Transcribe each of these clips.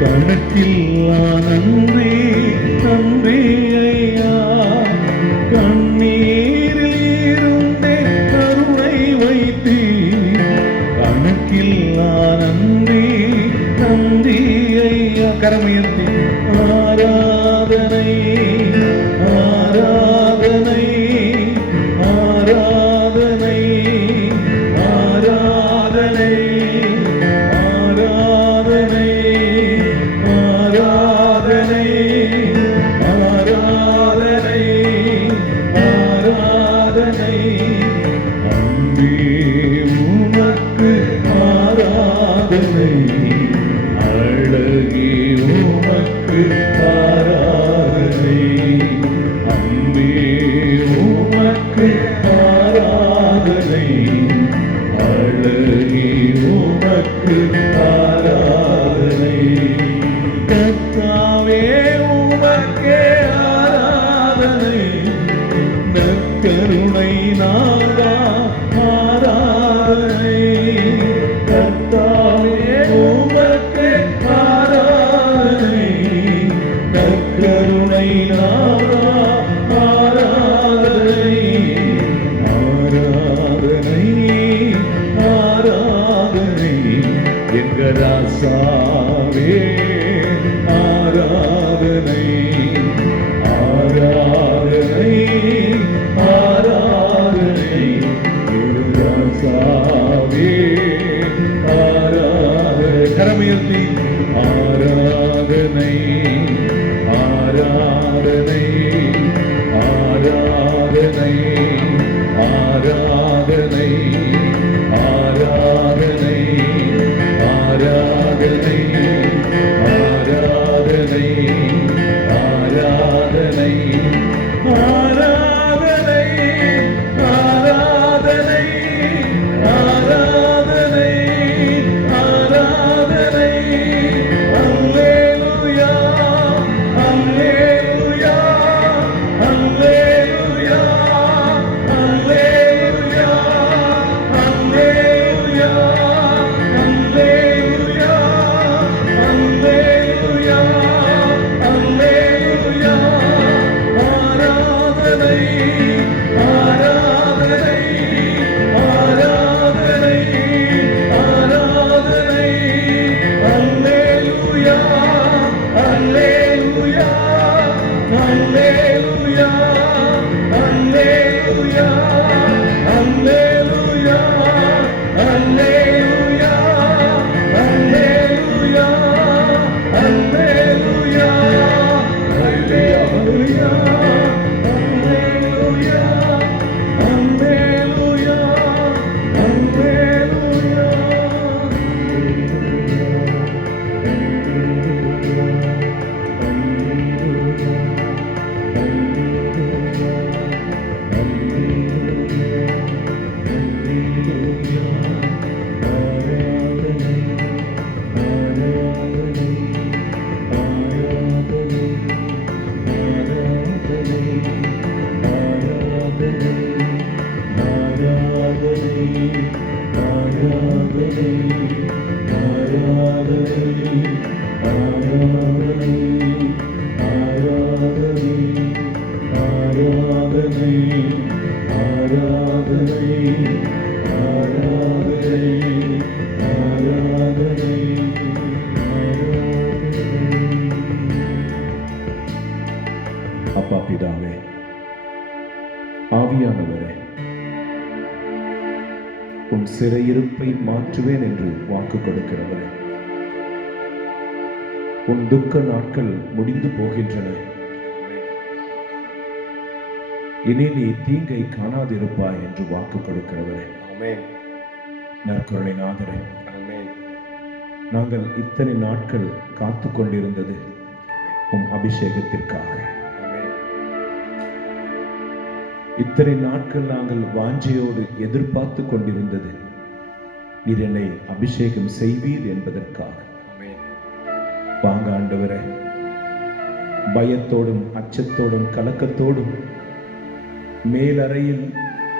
கணக்கில் ஆனந்த வாக்கு கொடுக்கிறவரே உன் துக்க நாட்கள் முடிந்து போகின்றன. இனி நீ தீங்கை காணாதிருப்பாய் என்று வாக்கு கொடுக்கிறவரே நாங்கள் இத்தனை நாட்கள் காத்து கொண்டிருந்தது உம் அபிஷேகத்திற்காக. இத்தனை நாட்கள் நாங்கள் வாஞ்சையோடு எதிர்பார்த்து கொண்டிருந்தது நீர் என்னை அபிஷேகம் செய்வீர் என்பதற்காக. வாங்க ஆண்டவரே பயத்தோடும் அச்சத்தோடும் கலக்கத்தோடும் மேலறையில்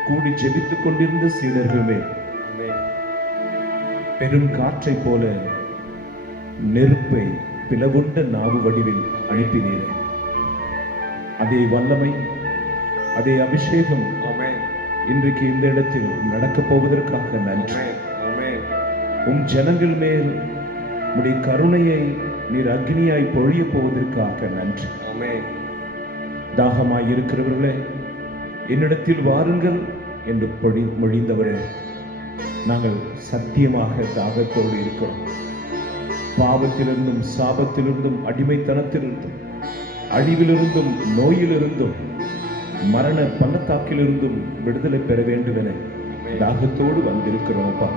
கூடி ஜெபித்துக் கொண்டிருந்த சீடர்களுமே பெரும் காற்றை போல நெருப்பை பிளவுண்ட நாவு வடிவில் அனுப்பினீரே. அதே வல்லமை அதே அபிஷேகம் இன்றைக்கு இந்த இடத்தில் நடக்கப் போவதற்காக நன்றி. உம் ஜனங்கள் மேல் உடைய கருணையை நீர் அக்னியாய் பொழிய போவதற்காக நன்றி. தாகமாய் இருக்கிறவர்களே என்னிடத்தில் வாருங்கள் என்று பொழி மொழிந்தவரே நாங்கள் சத்தியமாக தாகத்தோடு இருக்கிறோம். பாவத்திலிருந்தும் சாபத்திலிருந்தும் அடிமைத்தனத்திலிருந்தும் அழிவிலிருந்தும் நோயிலிருந்தும் மரண பள்ளத்தாக்கிலிருந்தும் விடுதலை பெற வேண்டும் என தாகத்தோடு வந்திருக்கிறோம் அப்பா.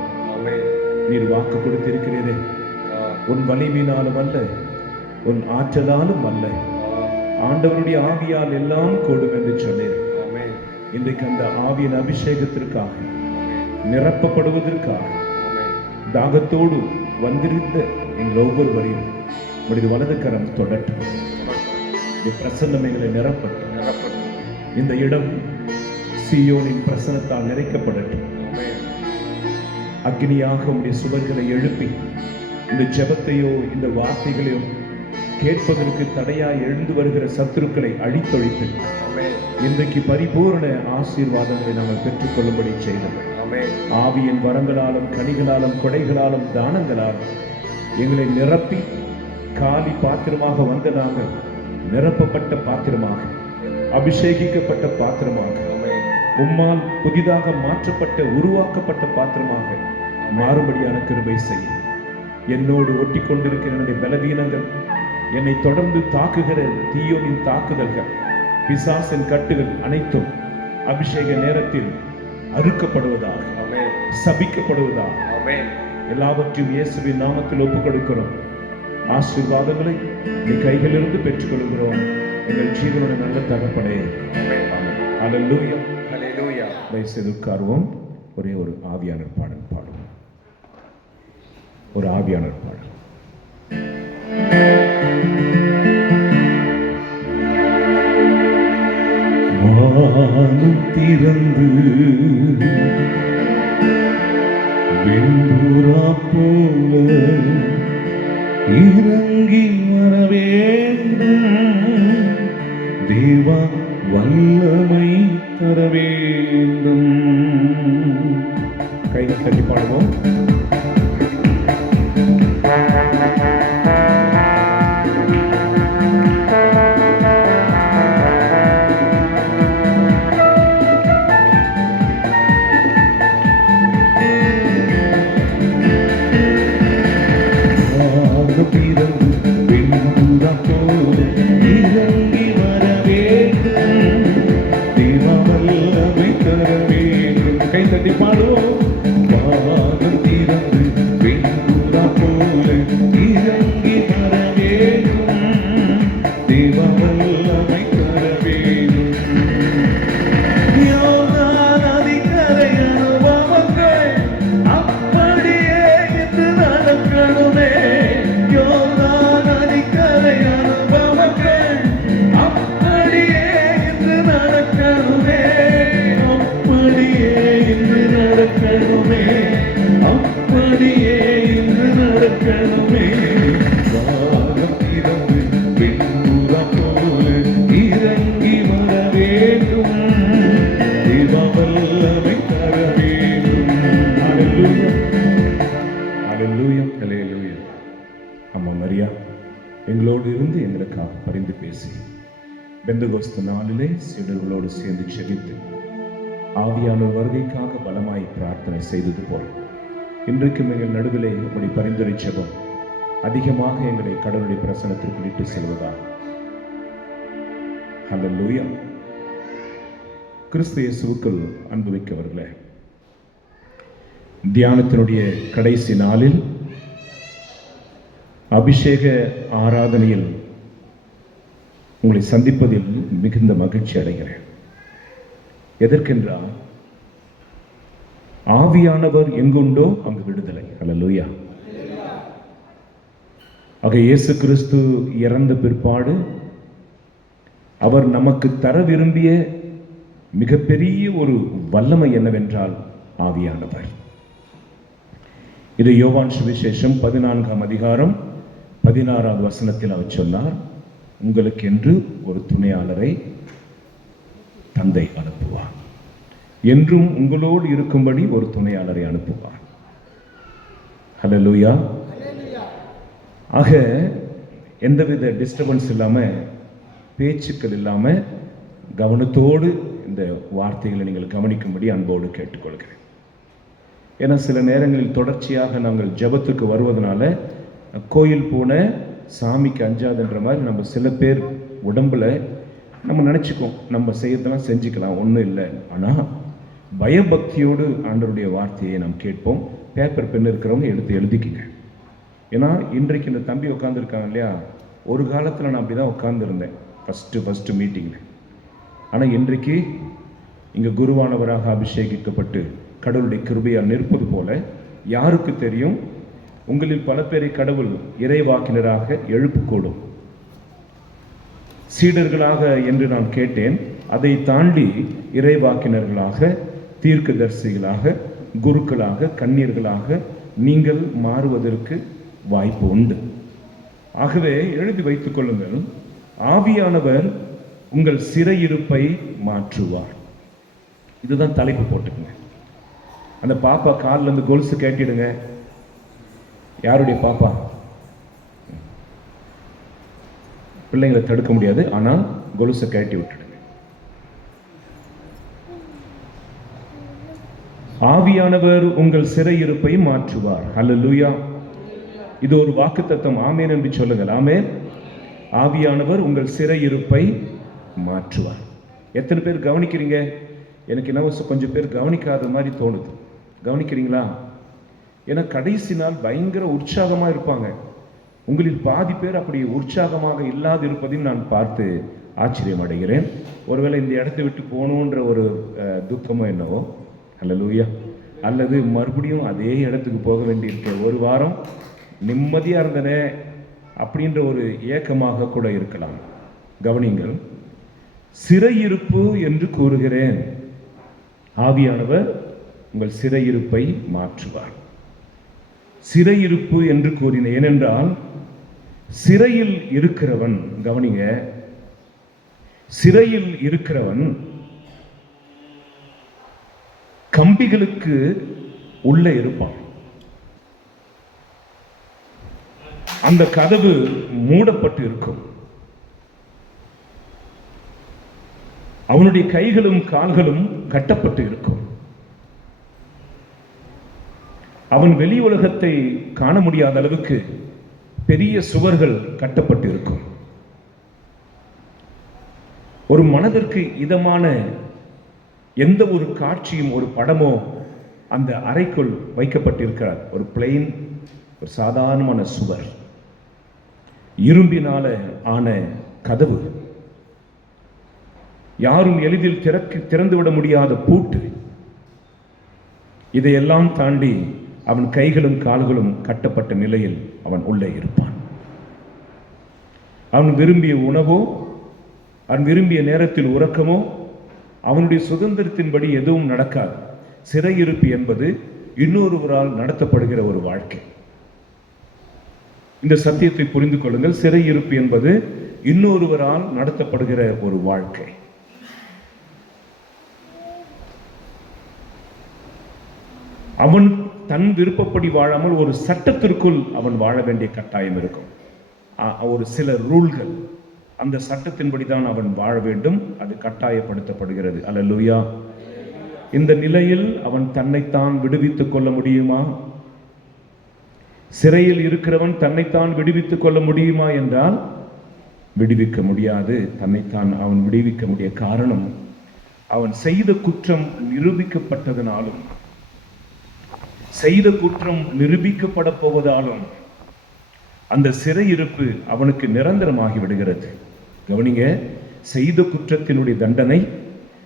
நீர் வாக்கு கொடுத்திருக்கிறீரே. உன் வலிமையினாலும் அல்ல உன் ஆற்றலாலும் அல்ல. ஆண்டவருடைய ஆவியால் எல்லாம் கூடும் என்று சொன்னீர். இன்றைக்கு அந்த ஆவியின் அபிஷேகத்திற்காக நிரப்பப்படுவதற்காக தாகத்தோடு வந்திருந்த எங்கள் ஒவ்வொருவரையும் உடைய வலது கரம் தொடட்டும் பிரசன்னம் எங்களை நிரப்பட்டும். இந்த இடம் சியோனின் பிரசனத்தால் நிறைக்கப்படட்டும். அக்னியாக உடைய சுவர்களை எழுப்பி இந்த ஜெபத்தையோ இந்த வார்த்தைகளையோ கேட்பதற்கு தடையாய் எழுந்து வருகிற சத்துருக்களை அழித்தொழித்து இன்றைக்கு பரிபூரண ஆசீர்வாதங்களை நாங்கள் பெற்றுக்கொள்ளும்படி செய்தோம் ஆவியின் வரங்களாலும் கனிகளாலும் கொடைகளாலும் தானங்களாலும் எங்களை நிரப்பி காலி பாத்திரமாக வந்த நாங்கள் நிரப்பப்பட்ட பாத்திரமாக அபிஷேகிக்கப்பட்ட பாத்திரமாக உம்மால் புதிதாக மாற்றப்பட்ட உருவாக்கப்பட்ட பாத்திரமாக மாறுபடியான கிருபை செய்யும். என்னோடு ஒட்டி கொண்டிருக்கிற என்னுடைய பலவீனங்கள் என்னை தொடர்ந்து தாக்குகிற தீயோனின் தாக்குதல்கள் பிசாசின் கட்டுகள் அனைத்தும் அபிஷேக நேரத்தில் அறுக்கப்படுவதாக சபிக்கப்படுவதாக எல்லாவற்றையும் இயேசுவின் நாமத்தில் ஒப்புக் கொடுக்கிறோம் ஆசீர்வாதங்களை நீ கைகளிலிருந்து பெற்றுக்கொள்கிறோம். எங்கள் ஜீவனோட நல்ல தகப்படே தயவு செய்து உட்காருவோம். ஒரே ஒரு ஆவியாளர் பாடல் பாடுவோம். ஒரு ஆவியாளர் பாடல் திறந்து பிரார்த்தனை செய்தது போல். இன்றைக்கும் எங்கள் நடுவிலே உங்களுடைய பரிந்துரை செபம் அதிகமாக எங்களை கடவுளுடைய பிரசனத்திற்கு இட்டு செல்வதாக. ஹலோ லூயா கிறிஸ்து இயேசுவுக்குள் அன்பு வைக்கவர்களே தியானத்தினுடைய கடைசி நாளில் அபிஷேக ஆராதனையில் உங்களை சந்திப்பதில் மிகுந்த மகிழ்ச்சி அடைகிறேன். எதற்கென்றால் ஆவியானவர் எங்குண்டோ அங்கு விடுதலை. அல்லேலூயா ஆக இயேசு கிறிஸ்து இறந்த பிற்பாடு அவர் நமக்கு தர விரும்பிய மிகப்பெரிய ஒரு வல்லமை என்னவென்றால் ஆவியானவர். இது யோவான் சுவிசேஷம் பதினான்காம் அதிகாரம் பதினாறாவது வசனத்தில் அவர் சொன்னார் உங்களுக்கென்று ஒரு துணையாளரை தந்தை அனுப்புவார். என்றும் உங்களோடு இருக்கும்படி ஒரு துணையாளரை அனுப்புவார். ஹalleluya ஆக எந்தவித டிஸ்டர்பன்ஸ் இல்லாமல் பேச்சுக்கள் இல்லாமல் கவனத்தோடு இந்த வார்த்தைகளை நீங்கள் கவனிக்கும்படி அன்போடு கேட்டுக்கொள்கிறேன். ஏன்னா சில நேரங்களில் தொடர்ச்சியாக நாங்கள் ஜெபத்துக்கு வருவதனால கோயில் போன சாமிக்கு அஞ்சாதுன்ற மாதிரி நம்ம சில பேர் உடம்புல நம்ம நினச்சிக்கோம் நம்ம செய்யறதெல்லாம் செஞ்சுக்கலாம் ஒன்றும் இல்லை. ஆனால் பயபக்தியோடு ஆண்டவருடைய வார்த்தையை நாம் கேட்போம். பேப்பர் பென் இருக்கிறவங்க எடுத்து எழுதிக்கிங்க. ஏன்னா இன்றைக்கு இந்த தம்பி உட்காந்துருக்காங்க இல்லையா? ஒரு காலத்தில் நான் அப்படி தான் உட்காந்துருந்தேன் ஃபஸ்ட்டு ஃபஸ்ட்டு மீட்டிங்கில் ஆனால் இன்றைக்கு இங்கே குருவானவராக அபிஷேகிக்கப்பட்டு கடவுளுடைய கிருபையால் நிற்பது போல யாருக்கு தெரியும்? உங்களில் பல பேரை கடவுள் இறைவாக்கினராக எழுப்புக்கூடும். சீடர்களாக என்று நான் கேட்டேன். அதை தாண்டி இறைவாக்கினர்களாக தீர்க்கதரிசிகளாக குருக்களாக கண்ணீர்களாக நீங்கள் மாறுவதற்கு வாய்ப்பு உண்டு. ஆகவே எழுதி வைத்துக் கொள்ளுங்கள். ஆவியானவர் உங்கள் சிறையிருப்பை மாற்றுவார். இதுதான் தலைப்பு போட்டுக்குங்க. அந்த பாப்பா காலில் இருந்து கொலுசு கேட்டிடுங்க. யாருடைய பாப்பா? பிள்ளைங்களை தடுக்க முடியாது. ஆனால் கொலுசை கேட்டி விட்டுடுங்க ஆவியானவர் உங்கள் சிறையிருப்பை மாற்றுவார். ஹalleluya இது ஒரு வாக்குத்தத்தம். ஆமேன் என்று சொல்லுங்கள். ஆமேன். ஆவியானவர் உங்கள் சிறையிருப்பை மாற்றுவார். எத்தனை பேர் கவனிக்கிறீங்க? எனக்கு என்ன கொஞ்சம் பேர் கவனிக்காத மாதிரி தோணுது. கவனிக்கிறீங்களா? ஏன்னா கடைசி நாள் பயங்கர உற்சாகமாக இருப்பாங்க. உங்களில் பாதி பேர் அப்படி உற்சாகமாக இல்லாது இருப்பதையும் நான் பார்த்து ஆச்சரியம் அடைகிறேன் ஒருவேளை இந்த இடத்தை விட்டு போகணுன்ற ஒரு துக்கமோ என்னவோ. அல்லலூயா அல்லது மறுபடியும் அதே இடத்துக்கு போக வேண்டியிருக்க. ஒரு வாரம் நிம்மதியாக இருந்தனே அப்படின்ற ஒரு ஏக்கமாக கூட இருக்கலாம். கவனிங்கள் சிறையிருப்பு என்று கூறுகிறேன். ஆவியானவர் உங்கள் சிறையிருப்பை மாற்றுவார். சிறையிருப்பு என்று கூறினேன். ஏனென்றால் சிறையில் இருக்கிறவன் கவனிங்க சிறையில் இருக்கிறவன் கம்பிகளுக்கு உள்ளே இருப்பான். அந்த கதவு மூடப்பட்டு இருக்கும். அவனுடைய கைகளும் கால்களும் கட்டப்பட்டு இருக்கும். அவன் வெளி உலகத்தை காண முடியாத அளவுக்கு பெரிய சுவர்கள் கட்டப்பட்டு இருக்கும். ஒரு மனதிற்கு இதமான எந்த ஒரு காட்சியும் ஒரு படமோ அந்த அறைக்குள் வைக்கப்பட்டிருக்கிறார். ஒரு பிளெயின் ஒரு சாதாரணமான சுவர். இரும்பினால ஆன கதவு. யாரும் எளிதில் திறக்க திறந்துவிட முடியாத பூட்டு. இதையெல்லாம் தாண்டி அவன் கைகளும் கால்களும் கட்டப்பட்ட நிலையில் அவன் உள்ளே இருப்பான். அவன் விரும்பிய உணவோ அவன் விரும்பிய நேரத்தில் உறக்கமோ அவனுடைய சுதந்திரத்தின்படி எதுவும் நடக்காது. சிறையிருப்பு என்பது இன்னொருவரால் நடத்தப்படுகிற ஒரு வாழ்க்கை. இந்த சத்தியத்தை புரிந்து கொள்ளுங்கள். சிறையிருப்பு என்பது இன்னொருவரால் நடத்தப்படுகிற ஒரு வாழ்க்கை. அவன் தன் விருப்பப்படி வாழாமல் ஒரு சட்டத்திற்குள் அவன் வாழ வேண்டிய கட்டாயம் இருக்கும். ஒரு சில ரூல்கள். அந்த சட்டத்தின்படி தான் அவன் வாழ வேண்டும். அது கட்டாயப்படுத்தப்படுகிறது. அல்ல லுயா இந்த நிலையில் அவன் தன்னைத்தான் விடுவித்துக் கொள்ள முடியுமா? சிறையில் இருக்கிறவன் தன்னைத்தான் விடுவித்துக் கொள்ள முடியுமா என்றால் விடுவிக்க முடியாது. தன்னைத்தான் அவன் விடுவிக்க முடிய காரணம் அவன் செய்த குற்றம் நிரூபிக்கப்பட்டதனாலும் செய்த குற்றம் நிரூபிக்கப்பட போவதாலும் அந்த சிறையிருப்பு அவனுக்கு நிரந்தரமாகி விடுகிறது. கவனிங்க செய்த குற்றத்தினுடைய தண்டனை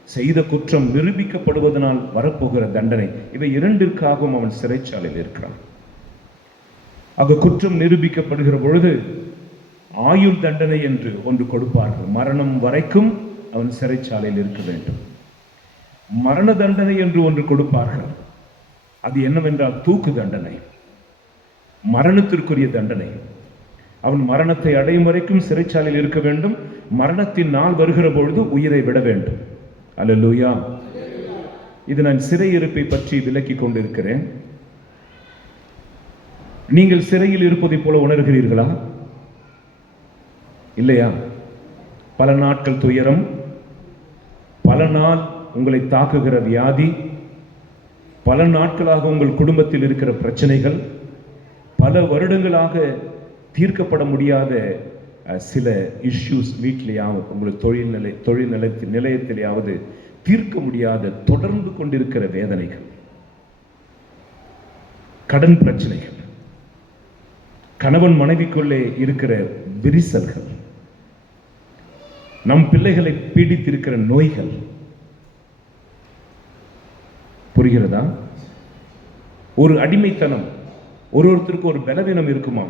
செய்த குற்றம் நிரூபிக்கப்படுவதனால் வரப்போகிற தண்டனை இவை இரண்டிற்காகவும் அவன் சிறைச்சாலையில் இருக்கிறான். ஆக குற்றம் நிரூபிக்கப்படுகிற பொழுது ஆயுள் தண்டனை என்று ஒன்று கொடுப்பார்கள். மரணம் வரைக்கும் அவன் சிறைச்சாலையில் இருக்க வேண்டும். மரண தண்டனை என்று ஒன்று கொடுப்பார்கள். அது என்னவென்றால் தூக்கு தண்டனை. மரணத்திற்குரிய தண்டனை. அவன் மரணத்தை அடையும் வரைக்கும் சிறைச்சாலையில் இருக்க வேண்டும். மரணத்தின் நாள் வருகிற பொழுது உயிரை விட வேண்டும். அல்லேலூயா. இது நான் சிறையிருப்பை பற்றி விலக்கி கொண்டிருக்கிறேன். நீங்கள் சிறையில் இருப்பதைப் போல உணர்கிறீர்களா? இல்லையா? பல நாட்கள் துயரம் பல நாள் உங்களை தாக்குகிற வியாதி பல நாட்களாக உங்கள் குடும்பத்தில் இருக்கிற பிரச்சனைகள் பல வருடங்களாக தீர்க்கப்பட முடியாத சில இஷ்யூஸ் வீட்டிலேயாவது உங்கள் தொழில் நிலை தொழில் நிலையத்தில் நிலையத்திலேயாவது தீர்க்க முடியாத தொடர்ந்து கொண்டிருக்கிற வேதனைகள். கடன் பிரச்சனைகள். கணவன் மனைவிக்குள்ளே இருக்கிற விரிசல்கள். நம் பிள்ளைகளை பீடித்திருக்கிற நோய்கள். புரிகிறதா? ஒரு அடிமைத்தனம். ஒரு ஒருத்தருக்கு ஒரு பலவீனம் இருக்குமா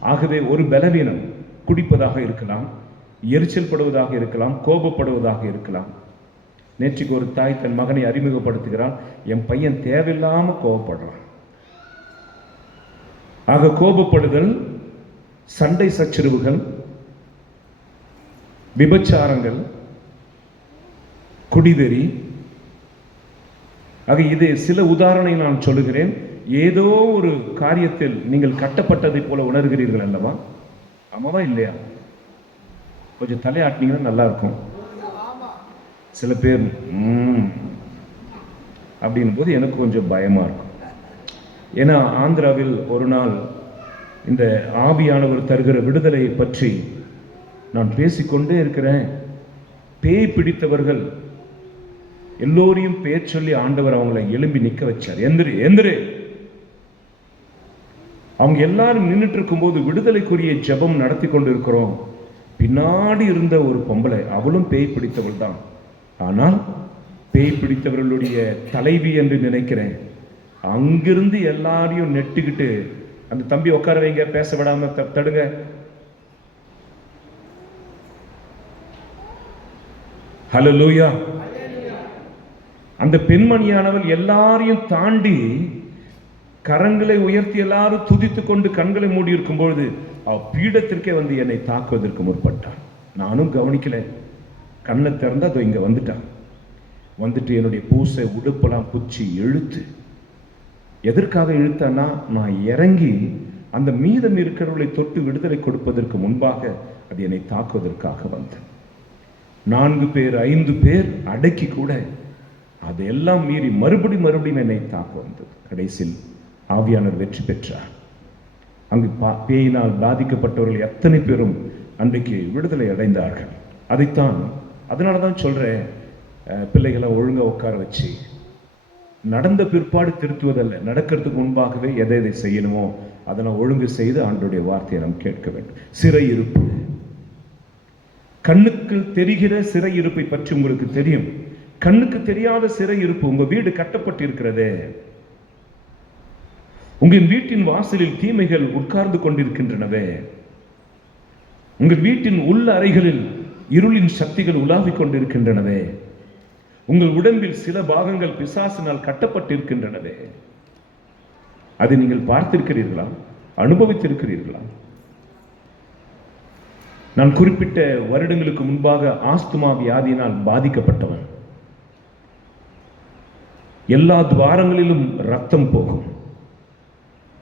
ஆகவே ஒரு பலவீனம் குடிப்பதாக இருக்கலாம் எரிச்சல் படுவதாக இருக்கலாம் கோபப்படுவதாக இருக்கலாம். நேற்றுக்கு ஒரு தாய் தன் மகனை அறிமுகப்படுத்துகிறான் என் பையன் தேவையில்லாமல் கோபப்படுறான். ஆக கோபப்படுதல் சண்டை சச்சரவுகள் விபச்சாரங்கள் குடிதெறி. ஆக இது சில உதாரணை நான் சொல்லுகிறேன். ஏதோ ஒரு காரியத்தில் நீங்கள் கட்டப்பட்டதை போல உணர்கிறீர்கள் அல்லவா? ஆமாவா இல்லையா? கொஞ்சம் தலையாட்டினீங்கன்னா நல்லா இருக்கும் சில பேர் அப்படின் போது எனக்கு கொஞ்சம் பயமா இருக்கும். ஏன்னா ஆந்திராவில் ஒரு நாள் இந்த ஆவியானவர் தருகிற விடுதலையை பற்றி நான் பேசிக்கொண்டே இருக்கிறேன். பேய் பிடித்தவர்கள் எல்லோரையும் பேர் சொல்லி ஆண்டவர் அவங்களை எழும்பி நிற்க வச்சார். எந்திரு எந்திரு. அவங்க எல்லாரும் நின்றுட்டு இருக்கும்போது விடுதலைக்குரிய ஜெபம் நடத்தி கொண்டிருக்கிறோம். பின்னாடி இருந்த ஒரு பொம்பளை அவளும் பேய் பிடித்தவள் தான். ஆனால் பேய் பிடித்தவர்களுடைய தலைவி என்று நினைக்கிறேன். அங்கிருந்து எல்லாரையும் நெட்டுக்கிட்டு அந்த தம்பி உட்கார வைங்க பேச விடாம தடுங்க. ஹலோ லூயா அந்த பெண்மணியானவள் எல்லாரையும் தாண்டி கரங்களை உயர்த்தி எல்லாரும் துதித்து கொண்டு கண்களை மூடி இருக்கும் பொழுது அவ பீடத்திற்கே வந்து என்னை தாக்குவதற்கு முற்பட்டான் நானும் கவனிக்கல. கண்ணை திறந்து அதோ இங்கே வந்துட்டான் வந்துட்டு என்னுடைய பூசை உடுப்பெல்லாம் புச்சி இழுத்து எதற்காக இழுத்தேன்னா நான் இறங்கி அந்த மீதம் இருக்கிறவர்களை தொட்டு விடுதலை கொடுப்பதற்கு முன்பாக அது என்னை தாக்குவதற்காக வந்தேன் நான்கு பேர் ஐந்து பேர் அடக்கி கூட அதையெல்லாம் மீறி மறுபடி மறுபடியும் என்னை தாக்க வந்தது. கடைசியில் ஆவியானவர் வெற்றி பெற்றார். அங்கு பா- பேயினால் பாதிக்கப்பட்டவர்கள் எத்தனை பேரும் அன்றைக்கு விடுதலை அடைந்தார்கள். அதைத்தான் அதனால தான் சொல்றேன் பிள்ளைகளை ஒழுங்கா உட்கார வச்சு நடந்த பிற்பாடு திருத்துவதல்ல நடக்கிறதுக்கு முன்பாகவே எதை எதை செய்யணுமோ அதனை ஒழுங்கு செய்து ஆண்டுடைய வார்த்தையை நாம் கேட்க வேண்டும். சிறை இருப்பு. கண்ணுக்கு தெரிகிற சிறை இருப்பை பற்றி உங்களுக்கு தெரியும். கண்ணுக்கு தெரியாத சிறை இருப்பு உங்க வீடு கட்டப்பட்டிருக்கிறதே. உங்கள் வீட்டின் வாசலில் தீமைகள் உட்கார்ந்து கொண்டிருக்கின்றனவே. உங்கள் வீட்டின் உள்ள அறைகளில் இருளின் சக்திகள் உலாவிக் கொண்டிருக்கின்றனவே. உங்கள் உடம்பில் சில பாகங்கள் பிசாசினால் கட்டப்பட்டிருக்கின்றனவே. அதை நீங்கள் பார்த்திருக்கிறீர்களா? அனுபவித்திருக்கிறீர்களா? நான் குறிப்பிட்ட வருடங்களுக்கு முன்பாக ஆஸ்துமா வியாதியினால் பாதிக்கப்பட்டவன். எல்லா துவாரங்களிலும் ரத்தம் போகும்.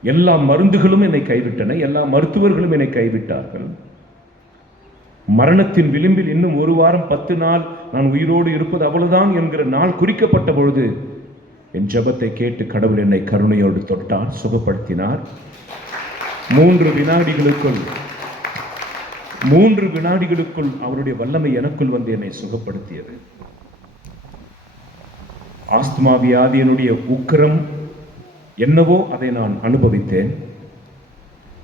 எல்லா மருந்துகளும் என்னை கைவிட்டன எல்லா மருத்துவர்களும் என்னை கைவிட்டார்கள். மரணத்தின் விளிம்பில் இன்னும் ஒரு வாரம் பத்து நாள் நான் உயிரோடு இருப்பது அவ்வளவுதான் என்கிற நாள் குறிக்கப்பட்ட பொழுது என் ஜெபத்தை கேட்டு கடவுள் என்னை கருணையோடு தொட்டார் சுகப்படுத்தினார். மூன்று வினாடிகளுக்குள் மூன்று வினாடிகளுக்குள் அவருடைய வல்லமை எனக்குள் வந்து என்னை சுகப்படுத்தியது. ஆஸ்துமா வியாதியனுடைய உக்கிரம் என்னவோ அதை நான் அனுபவித்தேன்.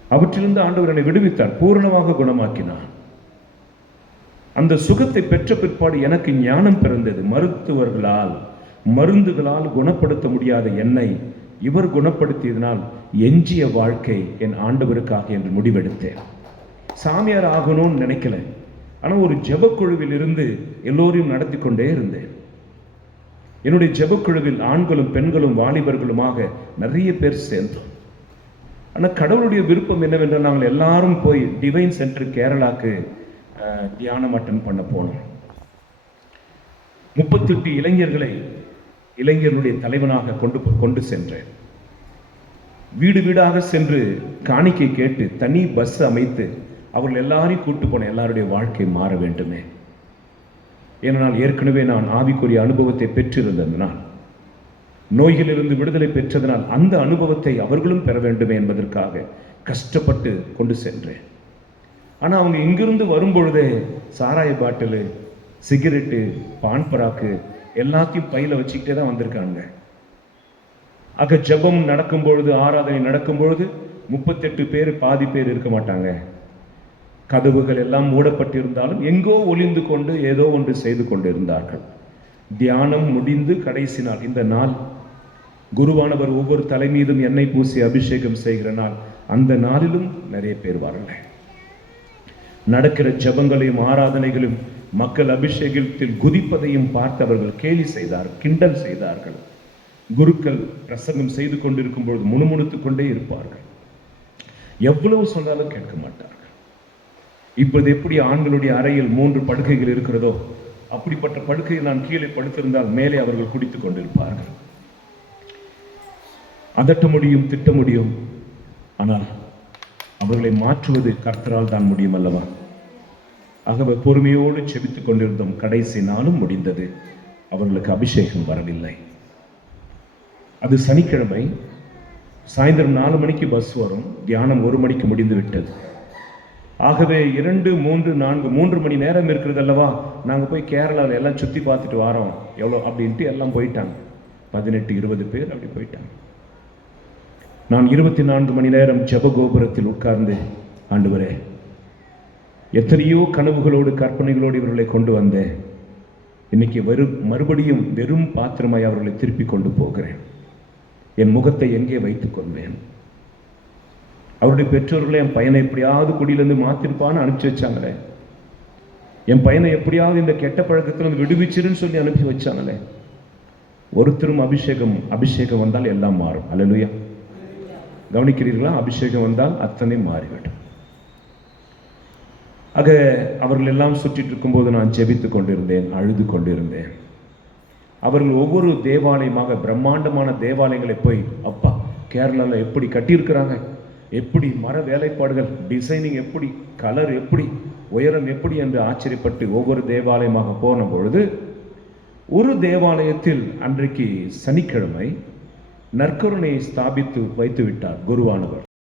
அவற்றிலிருந்து ஆண்டவர் என்னை விடுவித்தார் பூரணமாக குணமாக்கினார். அந்த சுகத்தை பெற்ற பிற்பாடு எனக்கு ஞானம் பிறந்தது. மருத்துவர்களால் மருந்துகளால் குணப்படுத்த முடியாத என்னை இவர் குணப்படுத்தியதனால் எஞ்சிய வாழ்க்கை என் ஆண்டவருக்காக என்று முடிவெடுத்தேன். சாமியார் ஆகணும்னு நினைக்கல. ஆனால் ஒரு ஜெபக்குழுவில் இருந்து எல்லோரையும் நடத்தி கொண்டே இருந்தேன். என்னுடைய ஜெபக்குழுவில் ஆண்களும் பெண்களும் வாலிபர்களுமாக நிறைய பேர் சேர்ந்தோம். ஆனால் கடவுளுடைய விருப்பம் என்னவென்றால் நாங்கள் எல்லாரும் போய் டிவைன் சென்டர் கேரளாக்கு தியானம் அட்டன் பண்ண போனோம். முப்பத்தெட்டு இளைஞர்களை இளைஞர்களுடைய தலைவனாக கொண்டு கொண்டு சென்றேன். வீடு வீடாக சென்று காணிக்கை கேட்டு தனி பஸ் அமைத்து அவர்கள் எல்லாரையும் கூட்டு போன எல்லாருடைய வாழ்க்கை மாற வேண்டுமே. ஏனென்றால் ஏற்கனவே நான் ஆவிக்குரிய அனுபவத்தை பெற்றிருந்ததனால் நோய்களிலிருந்து விடுதலை பெற்றதனால் அந்த அனுபவத்தை அவர்களும் பெற வேண்டுமே என்பதற்காக கஷ்டப்பட்டு கொண்டு சென்றேன். ஆனால் அவங்க இங்கிருந்து வரும்பொழுதே சாராய பாட்டிலு சிகரெட்டு பான் பராக்கு எல்லாத்தையும் பையில வச்சுக்கிட்டே தான் வந்திருக்காங்க. ஆக ஜெபம் நடக்கும் பொழுது ஆராதனை நடக்கும் பொழுது முப்பத்தெட்டு பேர் பாதி பேர் இருக்க மாட்டாங்க. கதவுகள் எல்லாம் மூடப்பட்டிருந்தாலும் எங்கோ ஒளிந்து கொண்டு ஏதோ ஒன்று செய்து கொண்டிருந்தார்கள். தியானம் முடிந்து கடைசி நாள் இந்த நாள் குருவானவர் ஒவ்வொரு தலை மீதும் எண்ணெய் பூசி அபிஷேகம் செய்கிற நாள். அந்த நாளிலும் நிறைய பேர் வரல நடக்கிற ஜெபங்களையும் ஆராதனைகளையும் மக்கள் அபிஷேகத்தில் குதிப்பதையும் பார்த்து அவர்கள் கேலி செய்தார் கிண்டல் செய்தார்கள். குருக்கள் பிரசங்கம் செய்து கொண்டிருக்கும் பொழுது முணுமுணுத்துக் கொண்டே இருப்பார்கள். எவ்வளவு சொன்னாலும் கேட்க மாட்டார்கள். இப்போது எப்படி ஆண்களுடைய அறையில் மூன்று படுக்கைகள் இருக்கிறதோ அப்படிப்பட்ட படுக்கையை நான் கீழே படுத்திருந்தால் மேலே அவர்கள் குடித்துக் கொண்டிருப்பார்கள். அதட்ட முடியும் திட்ட முடியும். ஆனால் அவர்களை மாற்றுவது கர்த்தரால் தான் முடியும் அல்லவா? ஆகவே பொறுமையோடு செபித்துக் கொண்டிருந்தோம். கடைசி நாளும் முடிந்தது. அவர்களுக்கு அபிஷேகம் வரவில்லை. அது சனிக்கிழமை. சாயந்தரம் நாலு மணிக்கு பஸ் வரும். தியானம் ஒரு மணிக்கு முடிந்து விட்டது ஆகவே இரண்டு மூன்று நான்கு மூன்று மணி நேரம் இருக்கிறது அல்லவா நாங்கள் போய் கேரளாவில் எல்லாம் சுற்றி பார்த்துட்டு வரோம். எவ்வளோ? அப்படின்ட்டு எல்லாம் போயிட்டாங்க. பதினெட்டு இருபது பேர் அப்படி போயிட்டாங்க. நான் இருபத்தி நான்கு மணி நேரம் ஜபகோபுரத்தில் உட்கார்ந்து ஆண்டுவரே எத்தனையோ கனவுகளோடு கற்பனைகளோடு இவர்களை கொண்டு வந்தேன். இன்னைக்கு வெறும் மறுபடியும் வெறும் பாத்திரமாய் அவர்களை திருப்பி கொண்டு போகிறேன். என் முகத்தை எங்கே வைத்துக் கொள்வேன்? அவருடைய பெற்றோர்களை என் பையனை எப்படியாவது குடியிலேருந்து மாத்திருப்பான்னு அனுப்பிச்சு வச்சாங்களே. என் பையனை எப்படியாவது இந்த கெட்ட பழக்கத்திலிருந்து விடுவிச்சிருன்னு சொல்லி அனுப்பி வச்சாங்களே. ஒருத்தரும் அபிஷேகம் அபிஷேகம் வந்தால் எல்லாம் மாறும். அல்லலுயா. கவனிக்கிறீர்களா? அபிஷேகம் வந்தால் அத்தனை மாறிவிடும். ஆக அவர்கள் எல்லாம் சுற்றிட்டு இருக்கும்போது நான் ஜெபித்து கொண்டிருந்தேன் அழுது கொண்டிருந்தேன். அவர்கள் ஒவ்வொரு தேவாலயமாக பிரம்மாண்டமான தேவாலயங்களை போய் அப்பா கேரளாவில் எப்படி கட்டியிருக்கிறாங்க? எப்படி மர வேலைப்பாடுகள் டிசைனிங் எப்படி கலர் எப்படி உயரம் எப்படி என்று ஆச்சரியப்பட்டு ஒவ்வொரு தேவாலயமாக போன பொழுது ஒரு தேவாலயத்தில் அன்றைக்கு சனிக்கிழமை நற்கருணையை ஸ்தாபித்து வைத்து விட்டார் குருவானவர்.